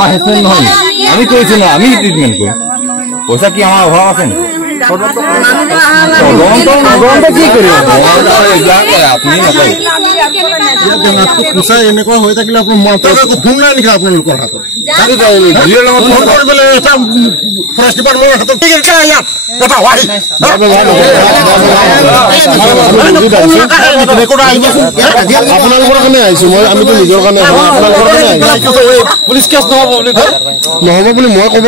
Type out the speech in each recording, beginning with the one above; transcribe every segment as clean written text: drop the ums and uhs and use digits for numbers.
আমি কইছি না আমি ট্ৰিটমেন্ট কৰি পয়সা কি আমাৰ অভাব আছে না কি কৰি আপনি পোষা এনেকুৱা হৈ থাকিলে আপোনাৰ ফোন নাই নেকি আপোনালোকৰ হাতত ফৰেষ্ট ডিপাৰ্টমেণ্টৰ হাতত আপোনালোকৰ কাৰণে আহিছো মই আমিতো নিজৰ কাৰণে পুলিচ কেছ নহ'ব বুলি মই ক'ব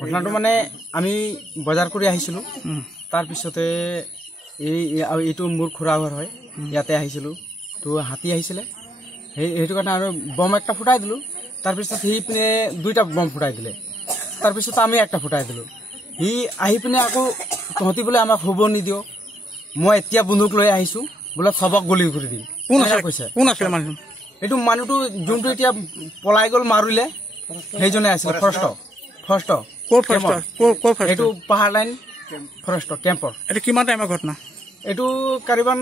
ঘটনাটো মানে আমি বজাৰ কৰি আহিছিলোঁ তাৰপিছতে এইটো মোৰ খুৰা ঘৰ হয় ইয়াতে আহিছিলোঁ তো হাতী আহিছিলে সেইটো কাৰণে আৰু বম একটা ফুটাই দিলোঁ তাৰপিছত সি পিনে দুইটা বম ফুটাই দিলে তাৰপিছত আমি একটা ফুটাই দিলোঁ সি আহি পিনে আকৌ তহঁতি বোলে আমাক শুব নিদিওঁ মই এতিয়া বন্দুক লৈ আহিছোঁ বোলে চবক গলি কৰি দিম কৈছে কোন আছিলে মানুহ এইটো মানুহটো যোনটো এতিয়া পলাই গ'ল মাৰিলে সেইজনে আছিলে ফৰেষ্ট এইটো পাহাৰ লাইন ফৰেষ্ট কেম্পৰ এইটো কিমান টাইমৰ ঘটনা এইটো কাৰিবান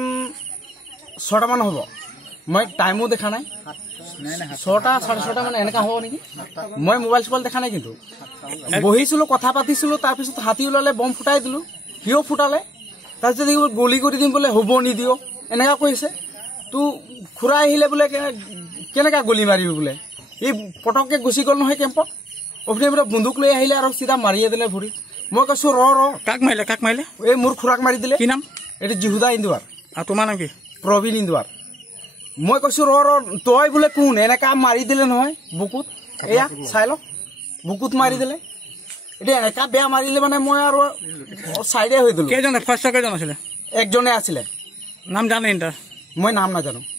6টা মান হ'ব মই টাইমো দেখা নাই 6টা 6:30 মানে এনেকা হ'ব নেকি মই মোবাইল চোবাইল দেখা নাই কিন্তু বহিছিলোঁ কথা পাতিছিলোঁ তাৰপিছত হাতী ওলালে বম ফুটাই দিলোঁ সিও ফুটালে তাৰপিছত গলি কৰি দিম বোলে হ'ব নিদিও এনেকা কৈছে তো খুৰা আহিলে বোলে কেনেকা গলি মাৰিবি বোলে এই পটককে গুচি গ'ল নহয় কেম্পত অভিনয় বোলে বন্দুক লৈ আহিলে আৰু চিধা মাৰিয়ে দিলে ভৰি মই কৈছোঁ ৰ কাক মাৰিলে এই মোৰ খুৰাক মাৰি দিলে কি নাম এইটো জিহুদা ইন্দুৱাৰ আৰু তোমাৰ নাম কি প্ৰবীণ ইন্দুৱাৰ মই কৈছোঁ ৰ তই বোলে কোন এনেকা মাৰি দিলে নহয় বুকুত এয়া চাই ল বুকুত মাৰি দিলে এতিয়া এনেকা বেয়া মাৰিলে মানে মই আৰু চাইডে হৈ দিলোঁ কেইজন আছিলে একজনে আছিলে নাম জানে মই নাম নাজানো